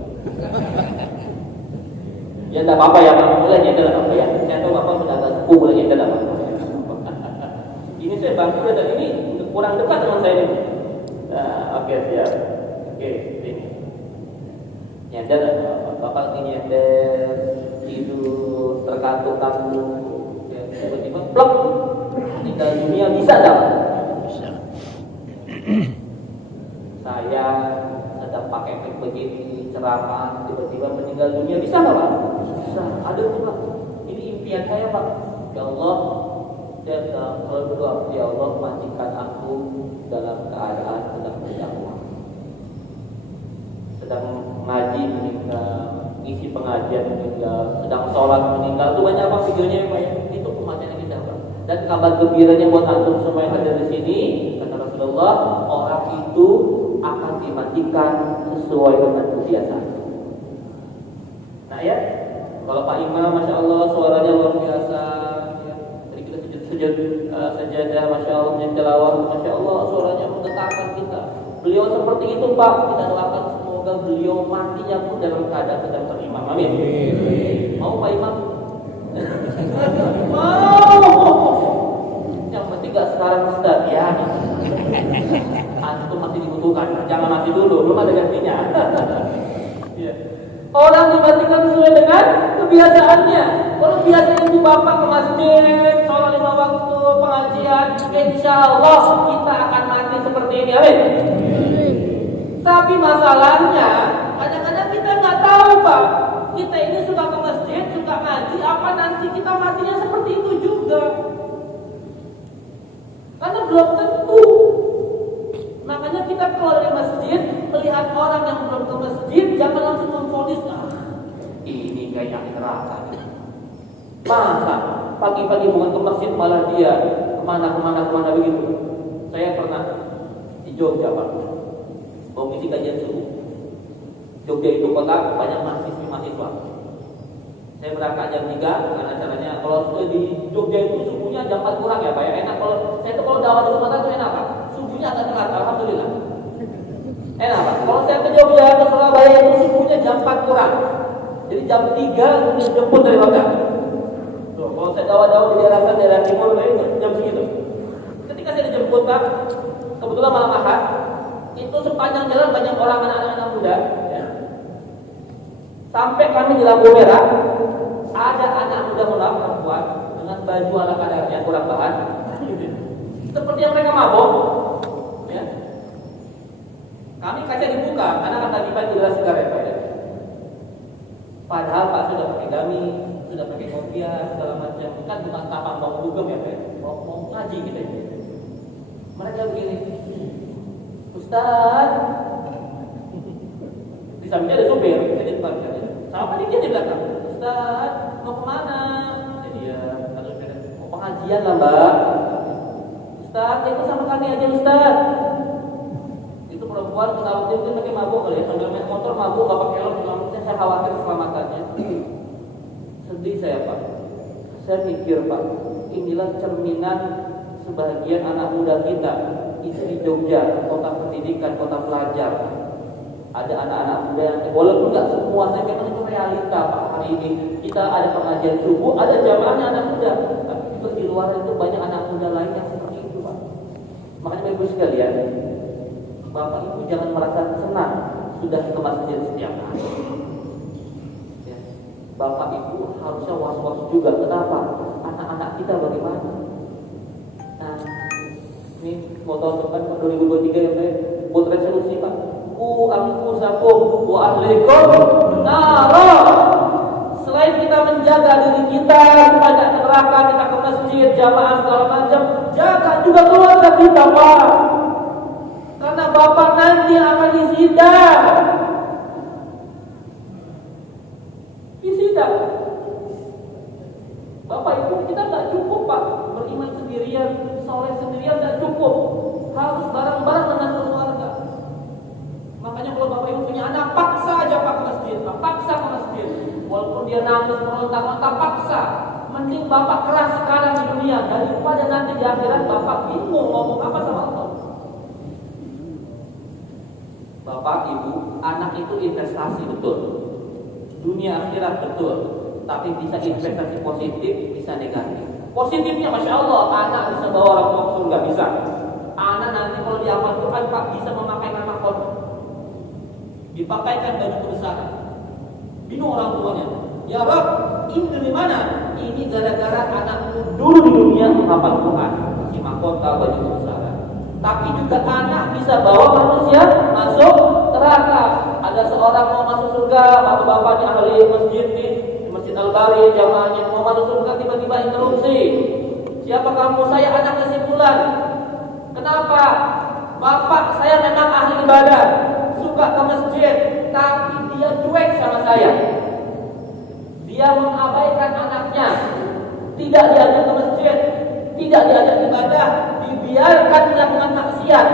Ya tidak apa-apa ya Pak, boleh nyender apa ya? Saya tahu Bapak sudah agak sepuh, boleh nyender apa? Ini saya bangku dan ini kurang dekat dengan saya ini. Nah, oke siap. Oke, ini nyender Bapak lagi nyender tidur terkantuk-kantuk, ya, tiba-tiba plok meninggal dunia, bisa tak? Bisa. Saya sedang pakai mic begini ceramah, tiba-tiba meninggal dunia, bisa nggak Pak? Bisa. Ada tuh Pak. Ini impian saya Pak. Ya Allah, saya selalu berdoa, ya Allah matikan aku dalam keadaan sedang berdakwah, sedang ngaji meninggal, isi pengajian meninggal, sedang sholat meninggal. Itu banyak Pak videonya ya Pak ya. Itu kematian yang indah Pak. Dan kabar gembiranya buat antum semua yang hadir di sini, kata Rasulullah, orang itu akan dimatikan sesuai dengan kebiasaan. Nah ya, kalau Pak Imam, Masya Allah suaranya luar biasa ya. Jadi kita sajadah, Masya Allah, tilawah, Masya Allah suaranya menggetarkan kita. Beliau seperti itu Pak. Kita doakan semoga beliau matinya pun dalam keadaan sedang berimam. Amin. Mau Pak Imam? Mau. Yang penting gak sekarang Ustaz ya. Antum masih dibutuhkan, jangan mati dulu, belum ada gantinya. Ya. Orang dimatikan sesuai dengan kebiasaannya. Kalau biasanya itu Bapak ke masjid, sholat 5 waktu, pengajian, insya Allah kita akan mati seperti ini. Amin. Tapi masalahnya, kadang-kadang kita nggak tahu Pak. Kita ini suka ke masjid, suka ngaji, apa nanti kita matinya seperti itu juga? Karena belum tentu. Makanya kita keluar dari masjid, melihat orang yang belum ke masjid, jangan langsung memvonis, ini kayaknya neraka. Masa pagi-pagi bukan ke masjid malah dia kemana begitu. Saya pernah di Jogja Pak, mau ngisi kajian subuh. Jogja itu kota banyak mahasiswa. Saya berangkat jam 3 karena acaranya kalau di Jogja itu subuhnya jam 4 kurang ya Pak ya. Enak kalau saya tuh kalau dakwah di Sumatera itu enak Pak. subuhnya agak telat, alhamdulillah. Enak Pak. Kalau saya ke Jogja, ke Surabaya itu subuhnya jam 4 kurang. Jadi jam 3 sudah jemput dari hotel. Tuh, kalau saya dawa-dawa di daerah timur, jam segitu. Ketika saya dijemput Pak, kebetulan malam Ahad, itu sepanjang jalan banyak orang anak-anak muda. Ya. Sampai kami di lampu merah, ada anak muda mulai perempuan dengan baju ala kadarnya kurang bahan, seperti yang mereka mabok. Ya. Kami kaca dibuka karena kan tadi pagi udah sigaret Pak. Ya. Padahal Pak sudah pakai gamis, sudah pakai kopiah segala macam. Kan bukan tapak mau dugem ya Pak. Mau ngaji gitu ya. Mereka begini, Ustaz, di sampingnya ada supir, saya di depan kan. Sama dia di belakang, Ustaz, mau kemana? Jadi ya, mau pengajian lah Mbak. Ustaz, ikut sama kami aja Ustaz. Itu perempuan menurut dia mungkin pakai mabuk kali ya, sambil main motor mabuk, gak pakai helm, saya khawatir keselamatannya. Sedih saya Pak. Saya pikir Pak, inilah cerminan sebagian anak muda kita itu di Jogja, kota pendidikan, kota pelajar. Ada anak-anak muda yang walaupun nggak semua, saya memang itu realita Pak. Hari ini kita ada pengajian subuh, ada jamaahnya anak muda, tapi juga di luar itu banyak anak muda lain yang seperti itu Pak. Makanya Ibu sekalian, Bapak Ibu jangan merasa senang sudah ke masjid setiap hari. Ya. Bapak Ibu harusnya was-was juga. Kenapa? Anak-anak kita bagaimana? Nah, ini mau tahun depan 2023 ya Pak, buat resolusi Pak. Anfusakum wa ahlikum nara. Selain kita menjaga diri kita supaya tidak ke neraka, kita ke masjid, jamaah segala macam, jaga juga keluarga kita Pak. Karena Bapak nanti akan disidang. Disidang. Bapak Ibu kita tidak cukup Pak beriman sendirian, soleh sendirian tidak cukup. Harus bareng-bareng dengan keluarga. Makanya kalau Bapak Ibu punya anak, paksa aja Pak ke masjid, paksa ke masjid. Walaupun dia nangis, meronta-ronta, paksa. Mending Bapak keras sekarang di dunia daripada nanti di akhirat Bapak bingung ngomong apa sama Allah. Bapak Ibu, anak itu investasi betul. Dunia akhirat betul. Tapi bisa investasi positif, bisa negatif. Positifnya Masya Allah, anak bisa bawa orang tua ke surga, bisa. Anak nanti kalau dihafal Quran Pak bisa memakai nama Quran, dipakaikan baju kebesaran. Bingung orang tuanya, ya Rob, ini dari mana? Ini gara-gara anakmu dulu di dunia menghafal Quran, si mahkota baju kebesaran. Tapi juga anak bisa bawa manusia masuk neraka. Ada seorang mau masuk surga, bapak-bapaknya ahli masjid nih, Masjid Al-Bari, jamaahnya mau masuk surga, tiba-tiba interupsi. Siapa kamu? Saya anaknya si fulan. Kenapa? Bapak saya memang ahli ibadah, suka ke masjid, tapi dia cuek sama saya. Dia mengabaikan anaknya, tidak diajak ke masjid, tidak diajak ibadah, dibiarkan melakukan maksiat.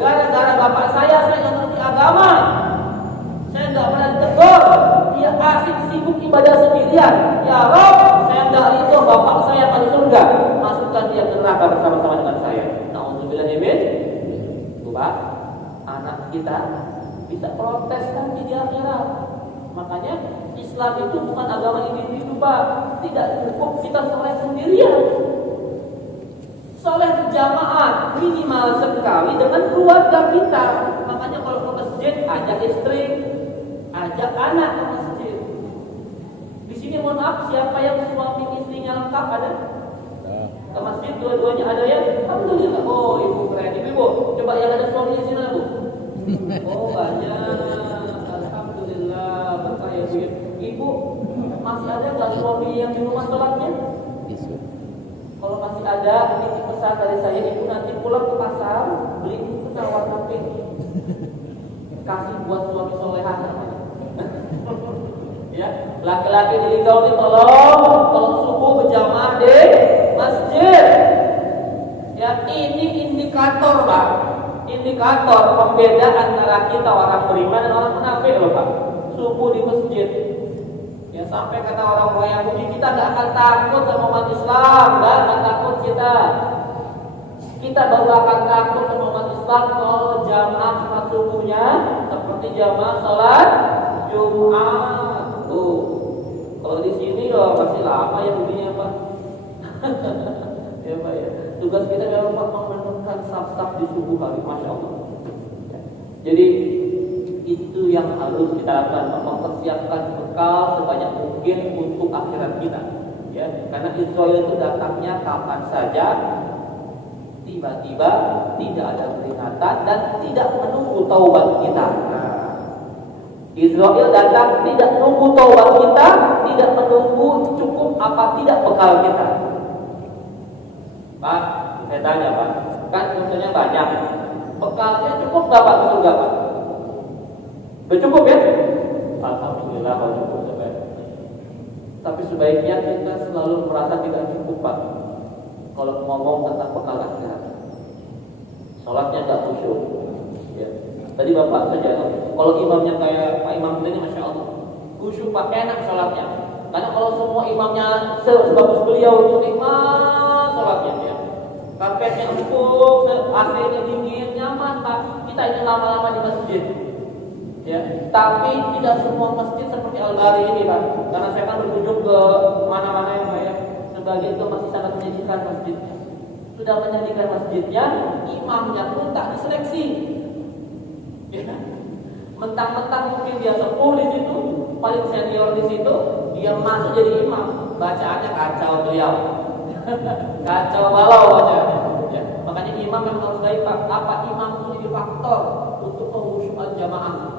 Gara-gara bapak saya nggak ngerti agama, saya nggak pernah ditegur. Dia asik sibuk ibadah sendirian. Ya Rob, saya nggak ridho bapak saya masuk surga, masukkan dia ke neraka bersama-sama dengan saya. Nauzubillah min. Pak, anak kita bisa protes nanti di akhirat. Makanya Islam itu bukan agama individu Pak. Tidak cukup kita soleh sendirian. Soleh berjamaah minimal sekali dengan keluarga kita. Makanya kalau ke masjid ajak istri, ajak anak ke masjid. Di sini mohon maaf, siapa yang suami istrinya lengkap ada? Ke masjid dua-duanya ada ya? Alhamdulillah. Oh ibu keren. Ibu, coba yang ada suami di sini Bu. Oh banyak. Alhamdulillah berkah ya Bu. Ibu masih ada nggak suami yang di rumah sholatnya? Kalau masih ada, ini pesan dari saya, ibu nanti pulang ke pasar beli buku warna pink, kasih buat suami solehan namanya. Ya, laki-laki di Ligau ini tolong subuh berjamaah di masjid. Ya, ini indikator Pak, indikator pembeda antara kita orang beriman dan orang munafik loh Pak. Subuh di masjid. Ya sampai kata orang-orang Yahudi, kita gak akan takut sama umat Islam, gak takut kita baru akan takut sama umat Islam saf kalau jamaah sholat subuhnya seperti jamaah sholat Jumat. Tuh, kalau di sini loh masih lama ya begini ya Pak. Ya Pak ya. Tugas kita memang Pak menemukan saf-saf di subuh hari, masya Allah. Jadi itu yang harus kita lakukan, mempersiapkan bekal sebanyak mungkin untuk akhirat kita. Ya, karena Israel itu datangnya kapan saja, tiba-tiba tidak ada peringatan dan tidak menunggu taubat kita. Israel datang tidak menunggu taubat kita, tidak menunggu cukup apa tidak bekal kita. Pak, saya tanya Pak, kan misalnya banyak, bekalnya cukup nggak Pak ke surga Pak? Cukup ya? Alhamdulillah kalau cukup sebaik. Tapi sebaiknya kita selalu merasa tidak cukup Pak. Kalau ngomong tentang bekal akhirat, sholatnya nggak khusyuk. Ya. Tadi Bapak saja, kalau imamnya kayak Pak Imam ini, masya Allah, khusyuk Pak, enak sholatnya. Karena kalau semua imamnya sebagus beliau itu nikmat sholatnya ya. Karpetnya empuk, AC-nya dingin, nyaman Pak. Kita ini lama-lama di masjid. Ya, tapi tidak semua masjid seperti Al-Bari ini Pak. Karena saya kan berkunjung ke mana-mana yang banyak, sebagian itu masih sangat menyajikan masjidnya. Sudah menyajikan masjidnya, imamnya pun tak diseleksi. Ya. Mentang-mentang mungkin dia sepuh di situ, paling senior di situ, dia masuk jadi imam. Bacaannya kacau beliau. Kacau balau bacaannya. Ya. Makanya imam memang harus baik Pak. Apa imam itu jadi faktor untuk mengkhusyukkan jamaah.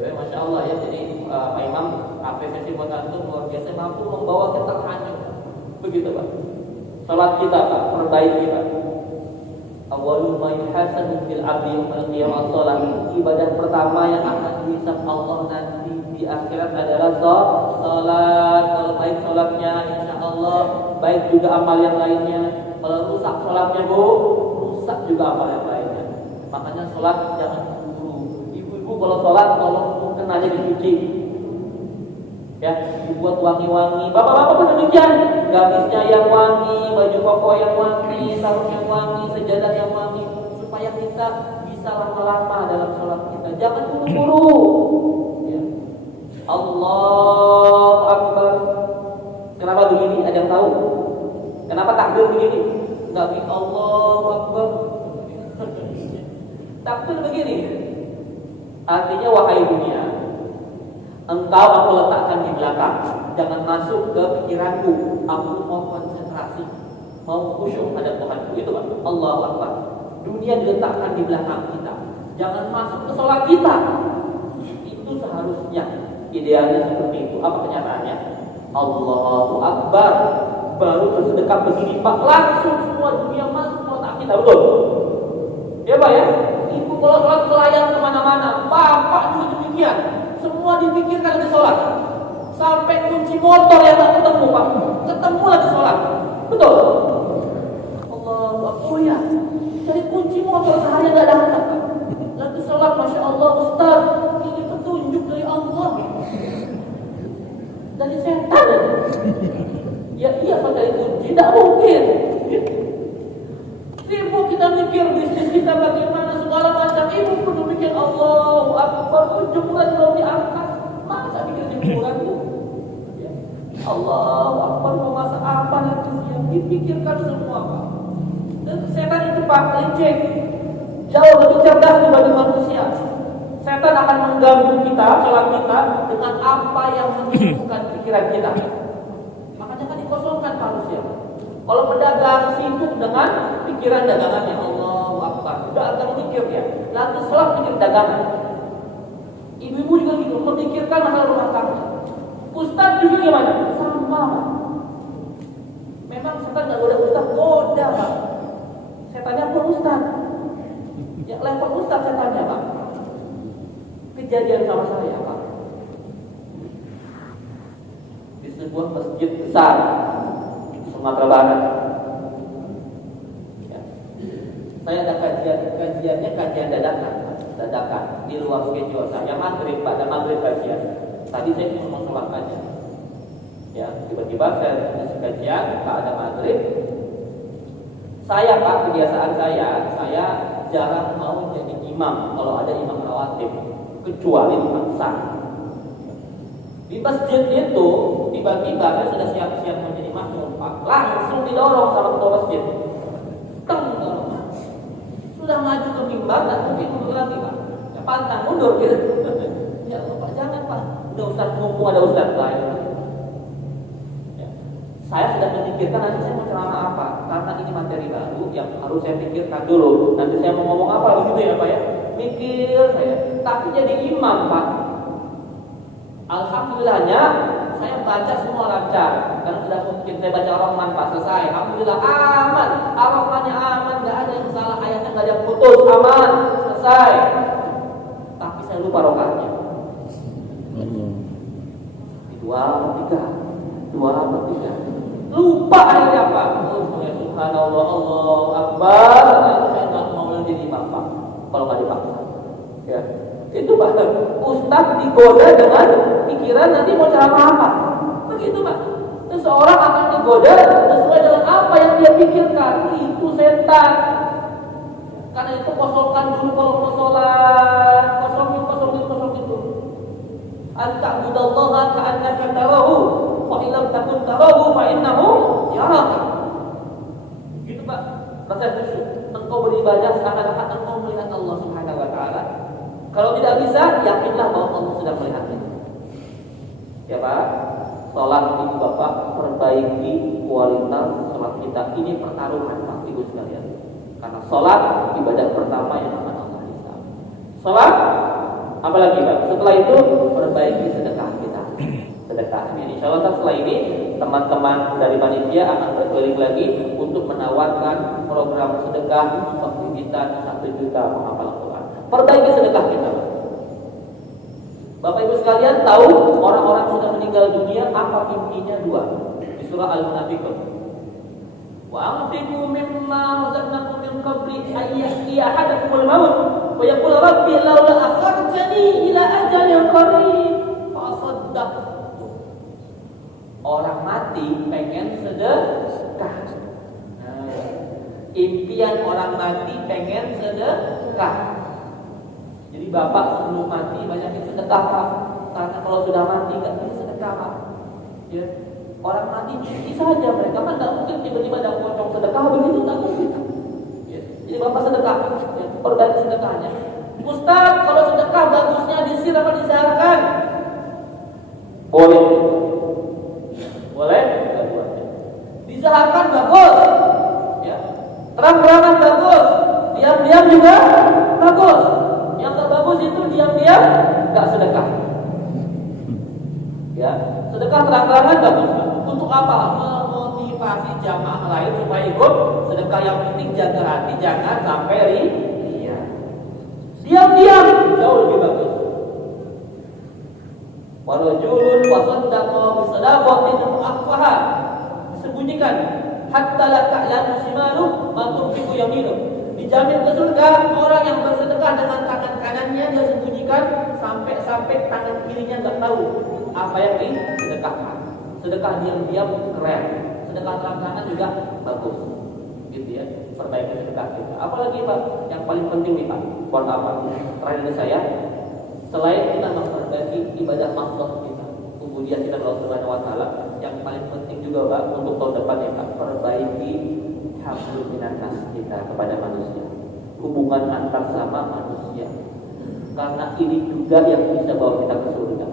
Masya Allah ya, jadi Pak Imam apresiasi buat antum luar biasa, mampu membawa kita hanyut. Begitu Pak. Salat kita Pak, perbaiki Pak. Awalul ma yuhasabu fil abdi yaumil qiyamah shalah. Ibadah pertama yang akan dihisab Allah nanti di akhirat adalah salat. Kalau baik salatnya, insya Allah baik juga amal yang lainnya. Kalau rusak salatnya Bu, rusak juga amal yang lainnya. Makanya salat jangan kalau sholat, kalau kenanya dicuci, ya, dibuat wangi-wangi. Bapak-bapak pun demikian, gamisnya yang wangi, baju koko yang wangi, sarung yang wangi, sejadah yang wangi, supaya kita bisa lama-lama dalam sholat kita. Jangan buru-buru. Ya. Allahu Akbar. Kenapa begini? Ada yang tahu? Kenapa takbir begini? Enggak bikin Allahu Akbar. Takbir begini. Artinya wahai dunia, engkau aku letakkan di belakang, jangan masuk ke pikiranku. Aku mau konsentrasi, mau khusyuk pada Tuhanku. Itu Pak. Allahu Akbar. Dunia diletakkan di belakang kita, jangan masuk ke sholat kita. Itu seharusnya idealnya seperti itu. Apa kenyataannya? Allahu Akbar, baru bersedekah begini Pak, langsung semua dunia masuk ke otak kita, betul? Ya Pak ya. Ibu kalau sholat melayang kemana-mana, bapak juga demikian. Semua dipikirkan lagi sholat. Sampai kunci motor yang tak ketemu Pak, ketemu lagi sholat. Betul? Allahu Akbar ya. Jadi kunci motor sehari gak datang Pak. Lagi sholat, masya Allah Ustaz, ini petunjuk dari Allah. Dari setan. Ya iya Pak, dari kunci tidak mungkin. Sibuk kita mikir bisnis kita bagaimana, segala macam. Ibu pun mikir Allahu Akbar, jemuran belum diangkat, masa mikir jemuran itu? Ya. Allahu Akbar, mau masak apa nanti siang, dipikirkan semua Pak. Dan setan itu Pak, licik, jauh lebih cerdas dibanding manusia. Setan akan mengganggu kita, sholat kita, dengan apa yang menyibukkan pikiran kita. Makanya kan dikosongkan manusia. Kalau pedagang sibuk dengan pikiran dagangannya, Allahu Akbar, udah agak mikir ya, lalu sholat mikir dagangan. Ibu-ibu juga gitu, memikirkan masalah rumah tangga. Ustaz juga gimana? Sama. Memang setan nggak goda Ustaz, goda Pak. Setannya pun Ustaz. Ya level Ustaz setannya Pak. Kejadian sama saya Pak. Di sebuah masjid besar Sumatera Barat. Ya. Saya ada kajiannya kajian dadakan di luar schedule saya maghrib, pada maghrib kajian. Tadi saya cuma mau sholat aja. Ya, tiba-tiba saya ngisi kajian, tak ada maghrib. Saya Pak, kebiasaan saya jarang mau jadi imam kalau ada imam rawatib, kecuali dipaksa. Di masjid itu tiba-tiba saya sudah siap-siap menjadi makmum Pak, langsung didorong sama ketua masjid. Sudah maju ke mimbar dan mungkin mundur lagi Pak. Ya, pantang mundur gitu. Ya Pak, jangan Pak. Udah Ustaz mumpung ada Ustaz lain. Ya. Saya sudah memikirkan nanti saya mau ceramah apa, karena ini materi baru yang harus saya pikirkan dulu. Nanti saya mau ngomong apa begitu ya Pak ya. Mikir saya. Tapi jadi imam Pak. Alhamdulillahnya saya baca semua lancar. Karena sudah mungkin saya baca Ar-Rahman Pak, selesai. Alhamdulillah aman. Ar-Rahmannya aman, nggak ada yang salah, ayatnya nggak ada yang putus, aman, selesai. Tapi saya lupa rokaatnya. Dua per tiga. Lupa akhirnya Pak. Ya subhanallah, Allah Akbar. Saya nggak mau lagi jadi imam Pak, kalau nggak dipaksa. Ya. Itu Pak, Ustaz digoda dengan pikiran nanti mau ceramah apa. Begitu Pak. Seseorang akan digoda sesuai dengan apa yang dia pikirkan. Itu setan. Karena itu kosongkan dulu kalau mau sholat. Kosongin dulu. Anta'budallaha ka'annaka tarahu, fa illam takun tarahu fa innahu yaraka. Gitu Pak. Rasa khusyuk. Engkau beribadah seakan-akan engkau melihat Allah Subhanahu wa taala. Kalau tidak bisa, yakinlah bahwa Allah sudah melihat kita. Ya Pak, sholat ibu bapak, perbaiki kualitas sholat kita. Ini pertaruhan Pak Ibu sekalian. Karena sholat ibadah pertama yang akan Allah hisab. Sholat, apalagi Pak? Setelah itu perbaiki sedekah kita. Sedekahnya. Insya Allah setelah ini teman-teman dari panitia akan berkeliling lagi untuk menawarkan program sedekah pembibitan 1 juta penghafal Quran. Perbaiki sedekah kita. Bapak Ibu sekalian tahu orang-orang sudah meninggal dunia apa intinya? 2 di surah Al-Munafiqun. Wa anfiqu mimma razaqnakum min qabli an ya'tiya ahadakumul maut wa yaqul rabbi laula akhartani ila ajalin qarib fa asaddaq. Orang mati pengen sedekah. Impian orang mati pengen sedekah. Jadi bapak sebelum mati banyakin sedekah Pak. Karena kalau sudah mati nggak bisa sedekah Pak. Ya. Orang mati mimpi saja mereka kan nggak mungkin tiba-tiba ada pocong sedekah begitu, nggak mungkin. Ya. Jadi bapak sedekah, ya. Perbaiki sedekahnya. Ustaz, kalau sedekah bagusnya disir apa disarankan? Boleh. Boleh? Disarankan bagus. Ya. Terang-terangan bagus. Diam-diam juga bagus. Yang terbagus itu diam-diam nggak sedekah. Ya, sedekah terang-terangan bagus. Untuk apa? Memotivasi jamaah lain supaya ikut sedekah. Yang penting jaga hati, jangan sampai ria. Diam-diam jauh lebih bagus. Warajulun wasaddaqa bisadaqatin akhfaha. Disembunyikan hatta la ta'lamu shimalu ma tunfiqu yaminu. Dijamin ke surga orang yang bersedekah dengan tangan kanannya dia sembunyikan sampai tangan kirinya nggak tahu apa yang disedekahkan. Sedekah diam-diam keren, sedekah terang-terangan juga bagus, gitu ya. Perbaiki sedekah kita. Apalagi Pak, yang paling penting nih Pak, buat apa? Terakhir dari saya, selain kita memperbaiki ibadah makhluk kita, kemudian kita Allah Subhanahu wa taala, yang paling penting juga Pak untuk tahun depan ya Pak, perbaiki hablum minannas kita kepada manusia, hubungan antar sama manusia, karena ini juga yang bisa bawa kita ke surga.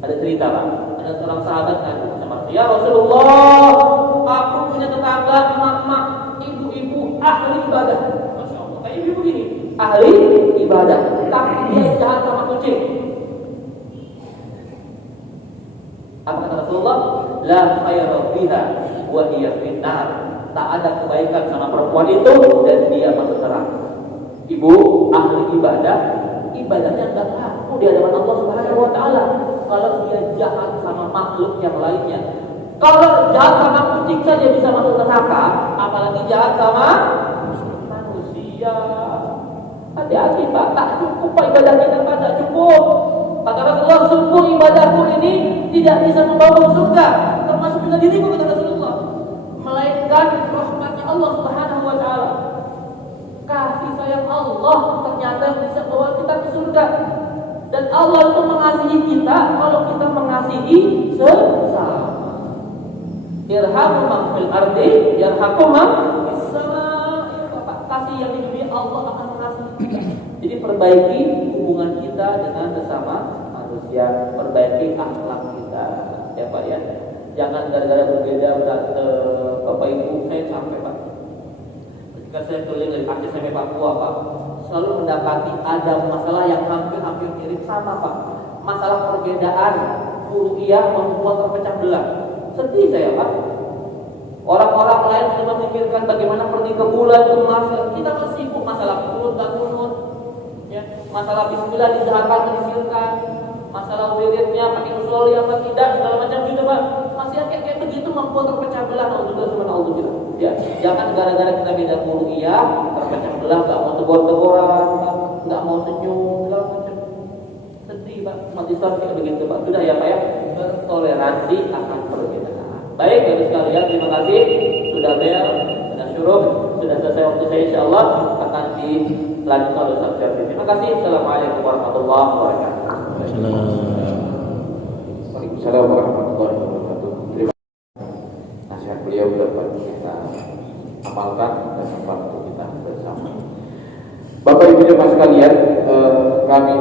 Ada cerita Pak, ada seorang sahabat ngadu sama ya Rasulullah, aku punya tetangga emak-emak, ibu-ibu ahli ibadah, masya Allah, kayak ibu begini, ahli ibadah, tapi dia jahat sama kucing. Apa kata Rasulullah? La khayra fiha wa hiya finnar. Tak ada kebaikan sama perempuan itu dan dia masuk neraka. Ibu ahli ibadah, ibadahnya enggak laku di hadapan Allah Subhanahu wa taala. Kalau dia jahat sama makhluk yang lainnya. Kalau jahat sama kucing saja bisa masuk neraka, apalagi jahat sama manusia. Hati-hati Pak, tak cukup Pak ibadah kita Pak, tak cukup. Kata Rasulullah, sungguh ibadahku ini tidak bisa membawa ke surga, termasuk juga diriku kata Rasulullah. Melainkan rahmatnya Allah Subhanahu wa Allah ternyata bisa bawa kita ke surga. Dan Allah itu mengasihi kita kalau kita mengasihi sesama. Irhamu man fil ardi yarhakum man fis sama. Bapak kasih yang di dunia, Allah akan mengasihi kita. Jadi perbaiki hubungan kita dengan sesama manusia, perbaiki akhlak kita, ya Pak ya. Jangan gara-gara berbeda berantem. Bapak Ibu, saya capek Pak. Ketika saya keliling dari Aceh sampai Papua Pak, selalu mendapati ada masalah yang hampir-hampir mirip sama Pak. Masalah perbedaan furu'iyah membuat terpecah belah. Sedih saya Pak. Orang-orang lain sudah memikirkan bagaimana pergi ke bulan, ke Mars. Kita masih sibuk masalah kunut dan kunut, ya. Masalah bismillah dizaharkan, disirkan. Masalah wiridnya pakai usul apa tidak, segala macam juga Pak. Masih kayak begitu membuat terpecah belah. Alhamdulillah. Ya, jangan gara-gara kita beda furu'iyah terpecah belah, nggak mau tegur-teguran, nggak mau senyum, segala macam. Sedih Pak. Umat Islam kayak begitu Pak. Sudah ya Pak ya, bertoleransi akan perbedaan. Baik, Bapak sekalian, terima kasih sudah bel, sudah syuruk, sudah selesai waktu saya, insyaallah akan dilanjutkan oleh Ustaz Syafii. Terima kasih. Assalamualaikum warahmatullahi wabarakatuh. Waalaikumsalam warahmatullahi wabarakatuh. Terima kasih. Nasihat beliau dapat kita amalkan dan sempat untuk kita bersama. Bapak Ibu jemaah sekalian, kami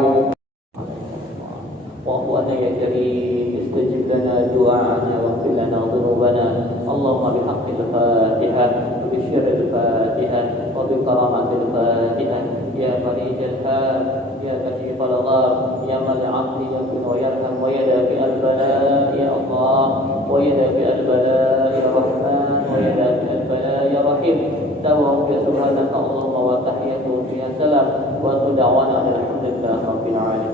وأخوانا يا كريم استجب لنا دعاءنا واغفر لنا ذنوبنا اللهم بحق الفاتحة وبشر الفاتحة وبكرامة الفاتحة يا فريج الحال يا كشف الغار يا من العبد يكن ويرحم ويدافع البلاء يا الله ويدافع البلاء يا رحمن ويدافع البلاء يا رحيم دعوهم سبحانك اللهم وتحيتهم فيها سلام وتدعوانا الحمد لله رب العالمين.